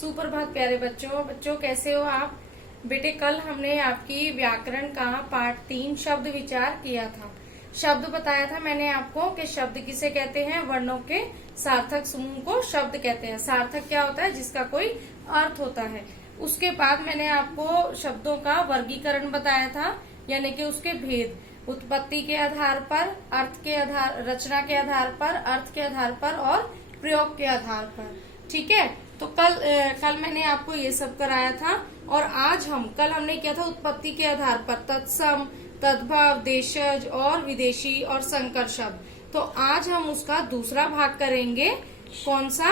सुप्रभात प्यारे बच्चों कैसे हो आप। बेटे कल हमने आपकी व्याकरण का पाठ 3 शब्द विचार किया था। शब्द बताया था मैंने आपको कि शब्द किसे कहते हैं, वर्णों के सार्थक समूह को शब्द कहते हैं। सार्थक क्या होता है, जिसका कोई अर्थ होता है। उसके बाद मैंने आपको शब्दों का वर्गीकरण बताया था, यानी कि उसके भेद, उत्पत्ति के आधार पर, अर्थ के आधार, रचना के आधार पर, अर्थ के आधार पर और प्रयोग के आधार पर। ठीक है, तो कल मैंने आपको ये सब कराया था। और आज कल हमने किया था उत्पत्ति के आधार पर तत्सम, तद्भव, देशज और विदेशी और संकर शब्द। तो आज हम उसका दूसरा भाग करेंगे। कौन सा?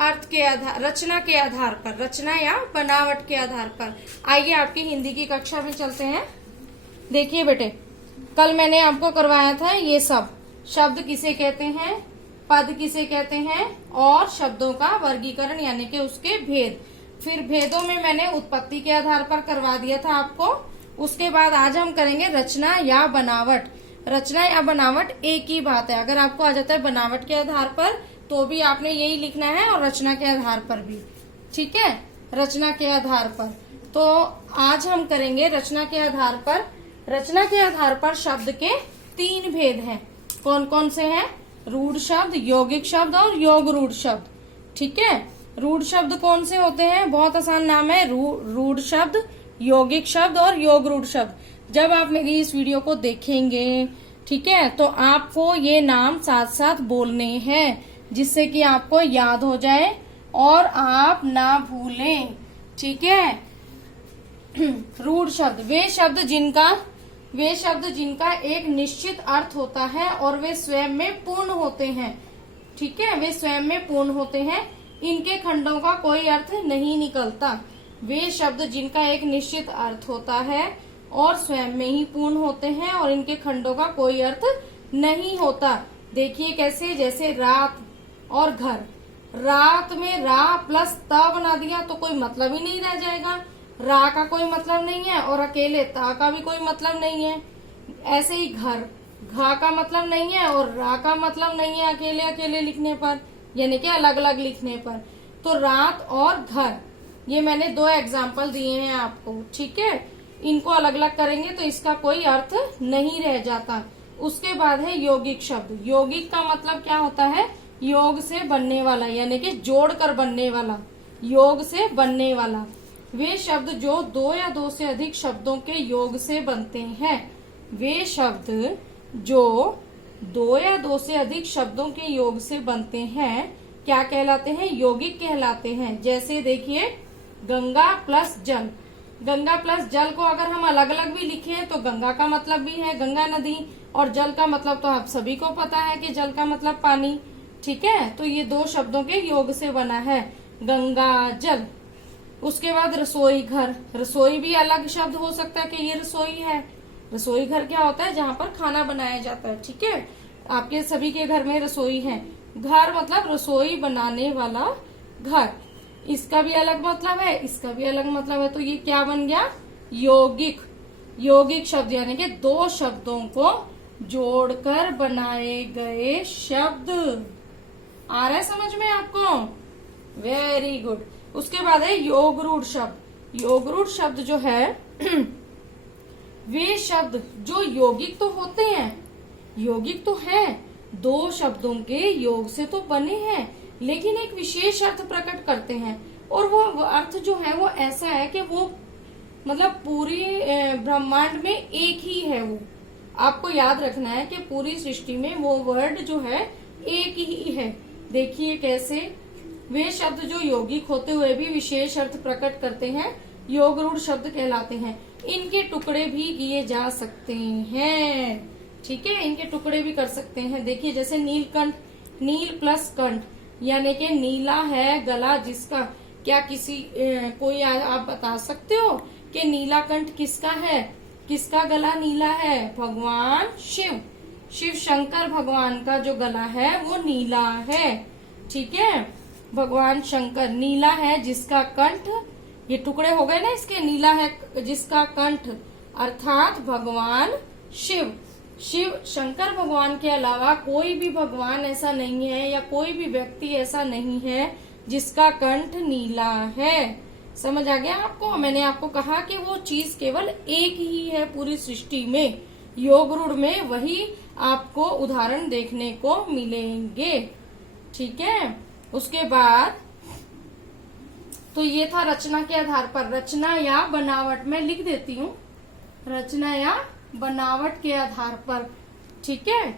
अर्थ के आधार, रचना के आधार पर, रचना या बनावट के आधार पर। आइए आपकी हिंदी की कक्षा में चलते हैं। देखिए बेटे, कल मैंने आपको करवाया था ये सब शब्द किसे कहते हैं, पद किसे कहते हैं और शब्दों का वर्गीकरण यानी कि उसके भेद। फिर भेदों में मैंने उत्पत्ति के आधार पर करवा दिया था आपको। उसके बाद आज हम करेंगे रचना या बनावट। रचना या बनावट एक ही बात है। अगर आपको आ जाता है बनावट के आधार पर तो भी आपने यही लिखना है और रचना के आधार पर भी। ठीक है, रचना के आधार पर। तो आज हम करेंगे रचना के आधार पर। रचना के आधार पर शब्द के 3 भेद हैं। कौन कौन से हैं? रूढ़ शब्द, यौगिक शब्द और योग रूढ़ शब्द। ठीक है, रूढ़ शब्द कौन से होते हैं? बहुत आसान नाम है, रूढ़ शब्द, यौगिक शब्द और योग रूढ़ शब्द। जब आप मेरी इस वीडियो को देखेंगे, ठीक है, तो आपको ये नाम साथ साथ बोलने हैं जिससे कि आपको याद हो जाए और आप ना भूलें। ठीक है, रूढ़ शब्द वे शब्द जिनका एक निश्चित अर्थ होता है और वे स्वयं में पूर्ण होते हैं। ठीक है, वे स्वयं में पूर्ण होते हैं, इनके खंडों का कोई अर्थ नहीं निकलता। वे शब्द जिनका एक निश्चित अर्थ होता है और स्वयं में ही पूर्ण होते हैं और इनके खंडों का कोई अर्थ नहीं होता। देखिए कैसे, जैसे रात और घर। रात में रा प्लस ता बना दिया तो कोई मतलब ही नहीं रह जाएगा। रा का कोई मतलब नहीं है और अकेले ता का भी कोई मतलब नहीं है। ऐसे ही घर, घा का मतलब नहीं है और रा का मतलब नहीं है अकेले अकेले लिखने पर, यानी कि अलग अलग लिखने पर। तो रात और घर, ये मैंने 2 एग्जाम्पल दिए हैं आपको। ठीक है, इनको अलग अलग करेंगे तो इसका कोई अर्थ नहीं रह जाता। उसके बाद है यौगिक शब्द। यौगिक का मतलब क्या होता है? योग से बनने वाला, यानी कि जोड़कर बनने वाला, योग से बनने वाला। वे शब्द जो 2 या 2 से अधिक शब्दों के योग से बनते हैं। वे शब्द जो 2 या 2 से अधिक शब्दों के योग से बनते हैं क्या कहलाते हैं? यौगिक कहलाते हैं। जैसे देखिए, गंगा प्लस जल। गंगा प्लस जल को अगर हम अलग अलग भी लिखें तो गंगा का मतलब भी है गंगा नदी, और जल का मतलब तो आप सभी को पता है कि जल का मतलब पानी। ठीक है, तो ये 2 शब्दों के योग से बना है, गंगा जल। उसके बाद रसोई घर। रसोई भी अलग शब्द हो सकता है कि ये रसोई है। रसोई घर क्या होता है? जहाँ पर खाना बनाया जाता है। ठीक है, आपके सभी के घर में रसोई है। घर मतलब रसोई बनाने वाला घर। इसका भी अलग मतलब है, इसका भी अलग मतलब है। तो ये क्या बन गया? यौगिक। यौगिक शब्द यानी कि 2 शब्दों को जोड़कर बनाए गए शब्द। आ रहा है समझ में आपको? Very good. उसके बाद है योग रूढ़ शब्द। योग रूढ़ शब्द जो है वे शब्द जो यौगिक तो होते हैं, यौगिक तो है, 2 शब्दों के योग से तो बने हैं, लेकिन एक विशेष अर्थ प्रकट करते हैं। और वो अर्थ जो है वो ऐसा है कि वो मतलब पूरी ब्रह्मांड में एक ही है। वो आपको याद रखना है कि पूरी सृष्टि में वो वर्ड जो है एक ही है। देखिए कैसे, वे शब्द जो यौगिक होते हुए भी विशेष अर्थ प्रकट करते हैं योग रूढ़ शब्द कहलाते हैं। इनके टुकड़े भी किए जा सकते हैं। ठीक है, इनके टुकड़े भी कर सकते हैं। देखिए जैसे नीलकंठ, नील प्लस कंठ, यानी कि नीला है गला जिसका। क्या कोई आप बता सकते हो कि नीला कंठ किसका है? किसका गला नीला है? भगवान शिव शंकर भगवान का जो गला है वो नीला है। ठीक है, भगवान शंकर नीला है जिसका कंठ, ये टुकड़े हो गए ना इसके, नीला है जिसका कंठ, अर्थात भगवान शिव शंकर भगवान के अलावा कोई भी भगवान ऐसा नहीं है या कोई भी व्यक्ति ऐसा नहीं है जिसका कंठ नीला है। समझ आ गया आपको? मैंने आपको कहा कि वो चीज केवल एक ही है पूरी सृष्टि में। योग रूढ़ में वही आपको उदाहरण देखने को मिलेंगे। ठीक है, उसके बाद तो ये था रचना के आधार पर। रचना या बनावट में लिख देती हूँ, रचना या बनावट के आधार पर। ठीक है,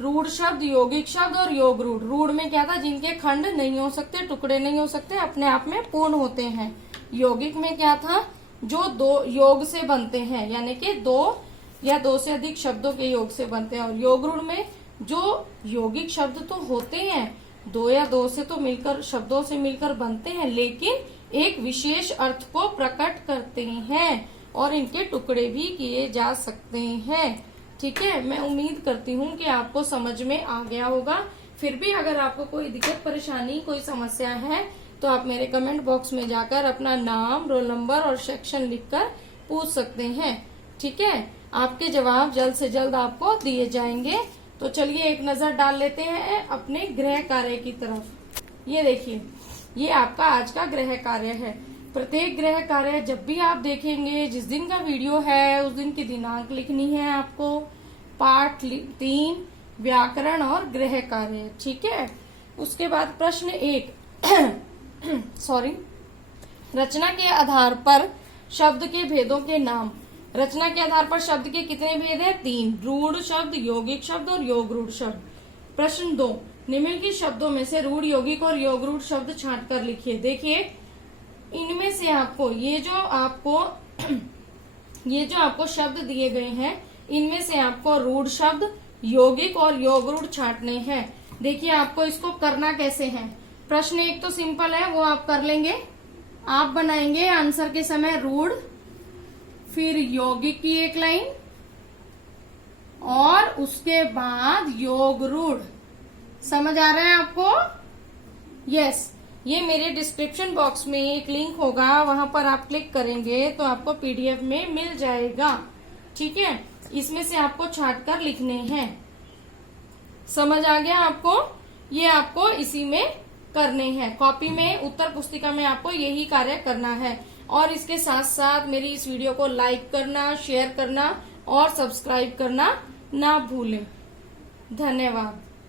रूढ़ शब्द, यौगिक शब्द और योग रूढ़। रूढ़ में क्या था? जिनके खंड नहीं हो सकते, टुकड़े नहीं हो सकते, अपने आप में पूर्ण होते हैं। यौगिक में क्या था? जो दो योग से बनते हैं, यानी कि दो या दो से अधिक शब्दों के योग से बनते हैं। और योग रूढ़ में जो यौगिक शब्द तो होते हैं, दो या दो से तो मिलकर, शब्दों से मिलकर बनते हैं, लेकिन एक विशेष अर्थ को प्रकट करते हैं और इनके टुकड़े भी किए जा सकते हैं। ठीक है, मैं उम्मीद करती हूँ कि आपको समझ में आ गया होगा। फिर भी अगर आपको कोई दिक्कत, परेशानी, कोई समस्या है तो आप मेरे कमेंट बॉक्स में जाकर अपना नाम, रोल नंबर और सेक्शन लिखकर पूछ सकते हैं। ठीक है, आपके जवाब जल्द से जल्द आपको दिए जाएंगे। तो चलिए एक नजर डाल लेते हैं अपने गृह कार्य की तरफ। ये देखिए, ये आपका आज का गृह कार्य है। प्रत्येक गृह कार्य जब भी आप देखेंगे, जिस दिन का वीडियो है उस दिन की दिनांक लिखनी है आपको। पाठ 3 व्याकरण और गृह कार्य। ठीक है, उसके बाद प्रश्न 1 सॉरी, रचना के आधार पर शब्द के भेदों के नाम। रचना के आधार पर शब्द के कितने भेद हैं? 3। रूढ़ शब्द, यौगिक शब्द और योग रूढ़ शब्द। प्रश्न 2, निम्नलिखित शब्दों में से रूढ़, यौगिक और योग रूढ़ शब्द छांट कर लिखिए। देखिए, इनमें से आपको ये जो आपको शब्द दिए गए हैं, इनमें से आपको रूढ़ शब्द, यौगिक और योग रूढ़ छांटने हैं। देखिए, आपको इसको करना कैसे है। प्रश्न 1 तो सिंपल है, वो आप कर लेंगे। आप बनाएंगे आंसर के समय रूढ़, फिर यौगिक की एक लाइन और उसके बाद योग रूढ़। समझ आ रहा है आपको? यस, ये मेरे डिस्क्रिप्शन बॉक्स में एक लिंक होगा, वहां पर आप क्लिक करेंगे तो आपको पीडीएफ में मिल जाएगा। ठीक है, इसमें से आपको छांट कर लिखने हैं। समझ आ गया आपको? ये आपको इसी में करने हैं। कॉपी में, उत्तर पुस्तिका में आपको यही कार्य करना है। और इसके साथ साथ मेरी इस वीडियो को लाइक करना, शेयर करना और सब्सक्राइब करना ना भूलें। धन्यवाद।